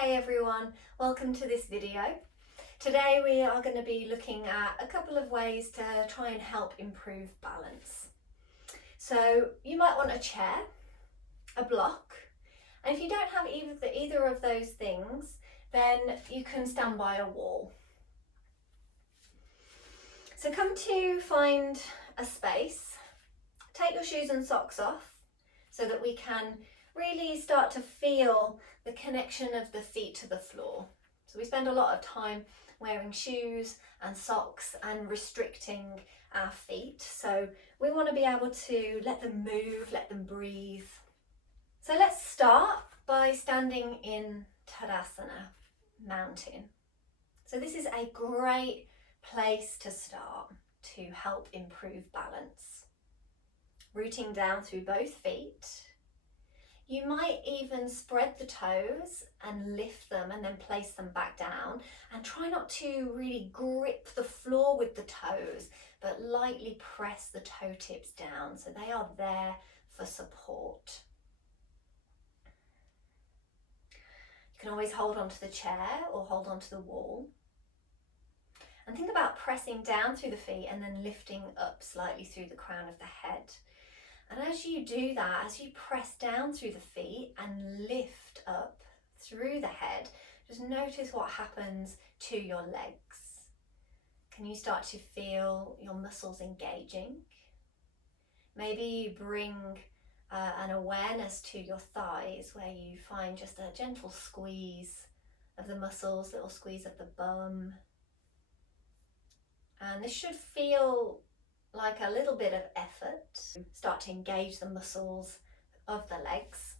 Hey everyone, welcome to this video. Today we are going to be looking at a couple of ways to try and help improve balance. So you might want a chair, a block, and if you don't have either of those things, then you can stand by a wall. So come to find a space, take your shoes and socks off so that we can really start to feel the connection of the feet to the floor. So we spend a lot of time wearing shoes and socks and restricting our feet. So we want to be able to let them move, let them breathe. So let's start by standing in Tadasana, mountain. So this is a great place to start to help improve balance. Rooting down through both feet. You might even spread the toes and lift them and then place them back down, and try not to really grip the floor with the toes, but lightly press the toe tips down so they are there for support. You can always hold onto the chair or hold onto the wall. And think about pressing down through the feet and then lifting up slightly through the crown of the head. And as you do that, as you press down through the feet and lift up through the head, just notice what happens to your legs. Can you start to feel your muscles engaging? Maybe you bring an awareness to your thighs where you find just a gentle squeeze of the muscles, little squeeze of the bum. And this should feel like a little bit of effort. Start to engage the muscles of the legs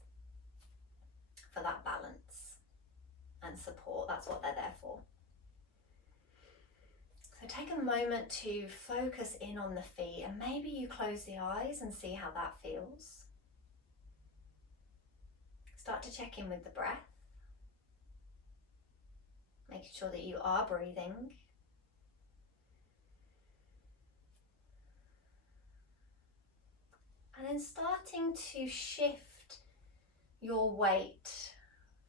for that balance and support. That's what they're there for. So take a moment to focus in on the feet, and maybe you close the eyes and see how that feels. Start to check in with the breath, making sure that you are breathing. And then starting to shift your weight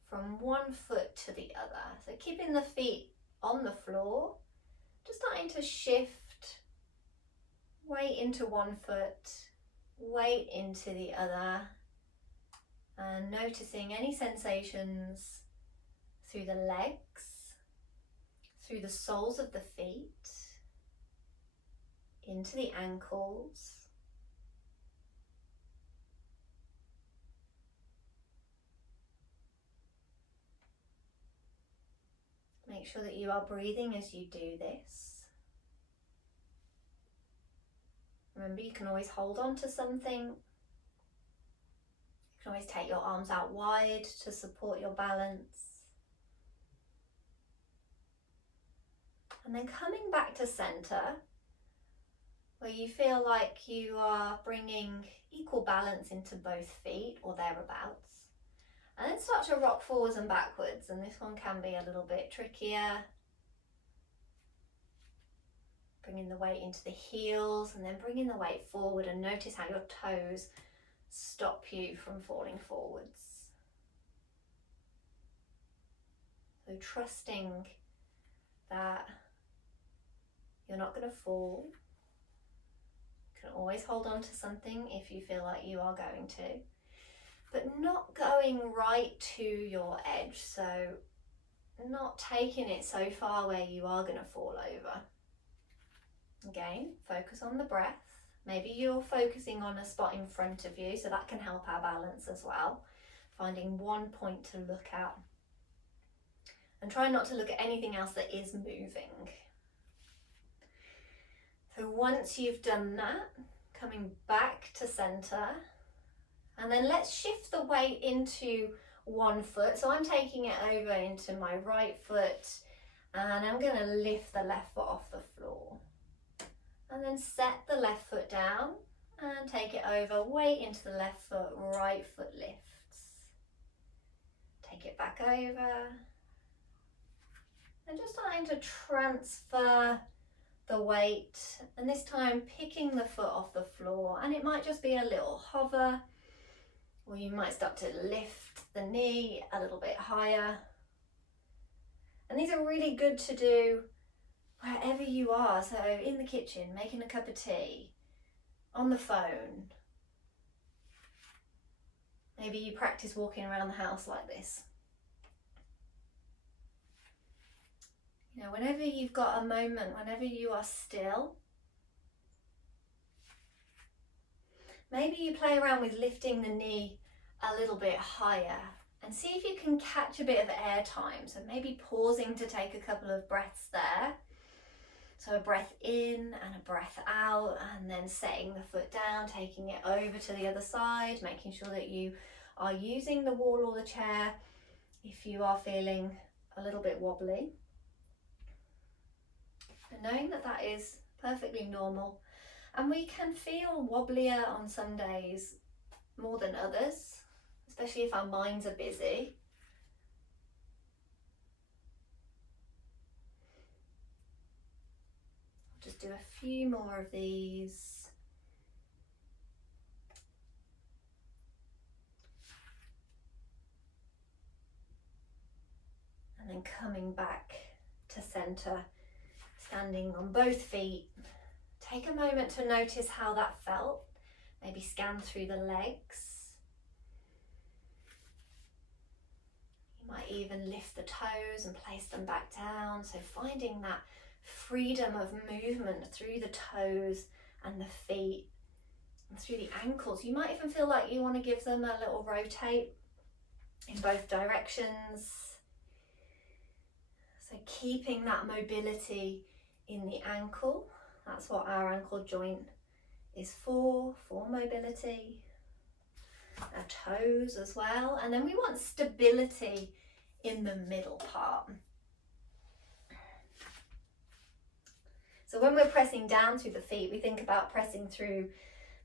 from one foot to the other. So keeping the feet on the floor, just starting to shift weight into one foot, weight into the other, and noticing any sensations through the legs, through the soles of the feet, into the ankles. Make sure that you are breathing as you do this. Remember, you can always hold on to something. You can always take your arms out wide to support your balance. And then coming back to center, where you feel like you are bringing equal balance into both feet or thereabouts. And then start to rock forwards and backwards, and this one can be a little bit trickier. Bringing the weight into the heels and then bringing the weight forward, and notice how your toes stop you from falling forwards. So trusting that you're not going to fall. You can always hold on to something if you feel like you are going to, but not going right to your edge, so not taking it so far where you are going to fall over. Again, focus on the breath. Maybe you're focusing on a spot in front of you, so that can help our balance as well. Finding one point to look at. And try not to look at anything else that is moving. So once you've done that, coming back to center, and then let's shift the weight into one foot. So I'm taking it over into my right foot, and I'm going to lift the left foot off the floor. And then set the left foot down and take it over, weight into the left foot, right foot lifts. Take it back over. And just starting to transfer the weight, and this time picking the foot off the floor, and it might just be a little hover, or you might start to lift the knee a little bit higher, And these are really good to do wherever you are. So in the kitchen, making a cup of tea, on the phone. Maybe you practice walking around the house like this. You know, whenever you've got a moment, whenever you are still, maybe you play around with lifting the knee a little bit higher and see if you can catch a bit of air time. So maybe pausing to take a couple of breaths there. So a breath in and a breath out, and then setting the foot down, taking it over to the other side, making sure that you are using the wall or the chair if you are feeling a little bit wobbly. And knowing that that is perfectly normal. And we can feel wobblier on some days more than others, especially if our minds are busy. I'll just do a few more of these. And then coming back to center, standing on both feet. Take a moment to notice how that felt. Maybe scan through the legs. You might even lift the toes and place them back down. So finding that freedom of movement through the toes and the feet and through the ankles. You might even feel like you want to give them a little rotate in both directions. So keeping that mobility in the ankle. That's what our ankle joint is for mobility. Our toes as well. And then we want stability in the middle part. So when we're pressing down through the feet, we think about pressing through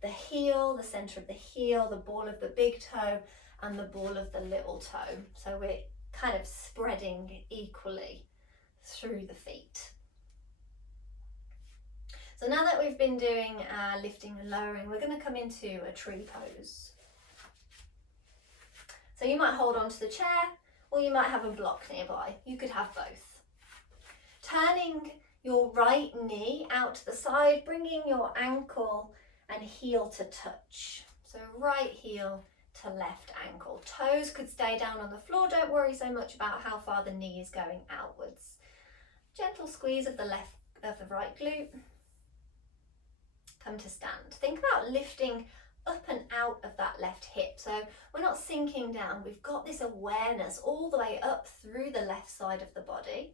the heel, the center of the heel, the ball of the big toe, and the ball of the little toe. So we're kind of spreading equally through the feet. So now that we've been doing lifting and lowering, we're going to come into a tree pose. So you might hold on to the chair, or you might have a block nearby. You could have both. Turning your right knee out to the side, bringing your ankle and heel to touch. So right heel to left ankle. Toes could stay down on the floor. Don't worry so much about how far the knee is going outwards. Gentle squeeze of the right glute. Come to stand. Think about lifting up and out of that left hip. So we're not sinking down. We've got this awareness all the way up through the left side of the body.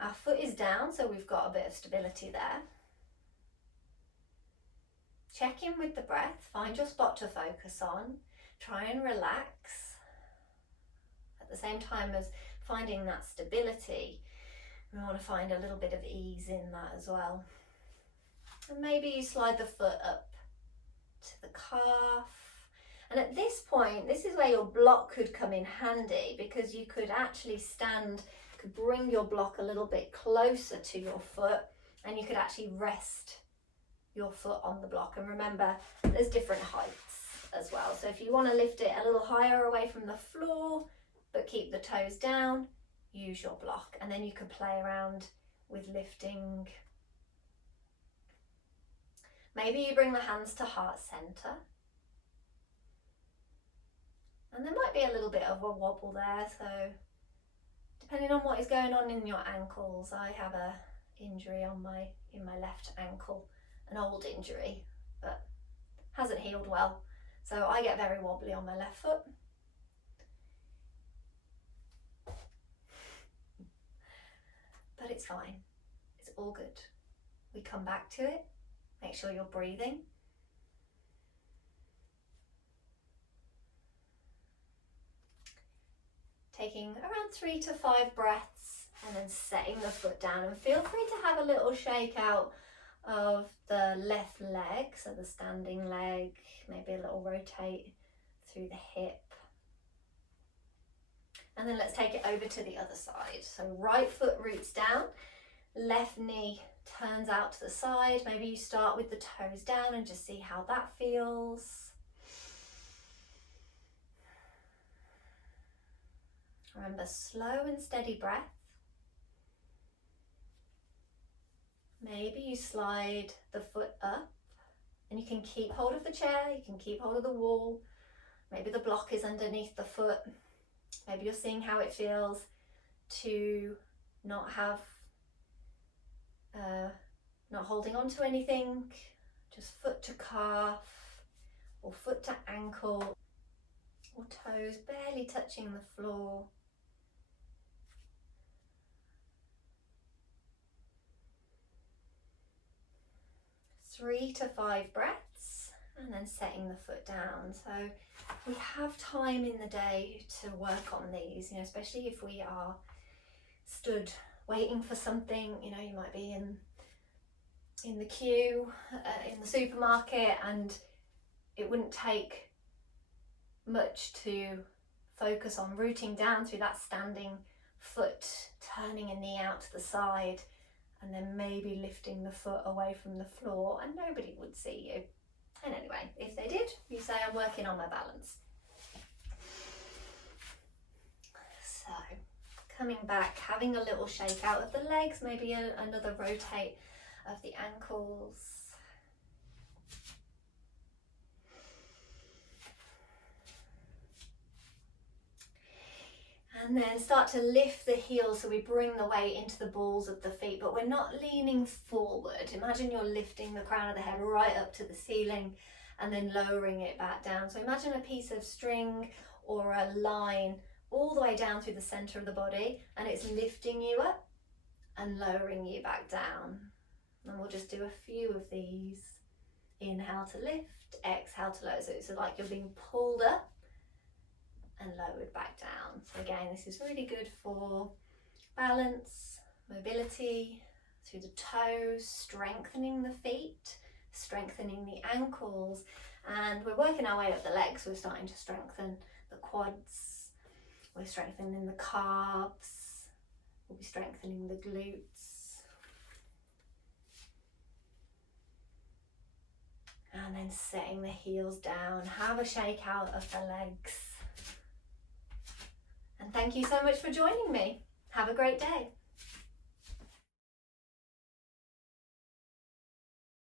Our foot is down, so we've got a bit of stability there. Check in with the breath. Find your spot to focus on. Try and relax. At the same time as finding that stability, we want to find a little bit of ease in that as well. And maybe you slide the foot up to the calf. And at this point, this is where your block could come in handy, because you could actually stand, could bring your block a little bit closer to your foot, and you could actually rest your foot on the block. And remember, there's different heights as well. So if you want to lift it a little higher away from the floor, but keep the toes down, use your block. And then you could play around with lifting. Maybe you bring the hands to heart center. And there might be a little bit of a wobble there, so depending on what is going on in your ankles. I have a injury in my left ankle, an old injury, but hasn't healed well. So I get very wobbly on my left foot. But it's fine. It's all good. We come back to it. Make sure you're breathing. Taking around 3 to 5 breaths and then setting the foot down. And feel free to have a little shake out of the left leg, so the standing leg, maybe a little rotate through the hip. And then let's take it over to the other side. So right foot roots down, left knee turns out to the side. Maybe you start with the toes down and just see how that feels. Remember, slow and steady breath. Maybe you slide the foot up and you can keep hold of the chair, you can keep hold of the wall. Maybe the block is underneath the foot. Maybe you're seeing how it feels to not have, not holding on to anything, just foot to calf or foot to ankle or toes barely touching the floor. Three to 5 breaths and then setting the foot down. So we have time in the day to work on these, especially if we are stood waiting for something. You might be in the queue in the supermarket, and it wouldn't take much to focus on rooting down through that standing foot, turning a knee out to the side, and then maybe lifting the foot away from the floor, and nobody would see you. And anyway, if they did, you say, I'm working on my balance. So, coming back, having a little shake out of the legs, maybe another rotate of the ankles. And then start to lift the heels, so we bring the weight into the balls of the feet, but we're not leaning forward. Imagine you're lifting the crown of the head right up to the ceiling and then lowering it back down. So imagine a piece of string or a line all the way down through the center of the body, and it's lifting you up and lowering you back down. And we'll just do a few of these. Inhale to lift, exhale to lower. So it's like you're being pulled up and lowered back down. So again, this is really good for balance, mobility through the toes, strengthening the feet, strengthening the ankles, and we're working our way up the legs. We're starting to strengthen the quads, we're strengthening the calves, we'll be strengthening the glutes, and then setting the heels down. Have a shake out of the legs. And thank you so much for joining me. Have a great day.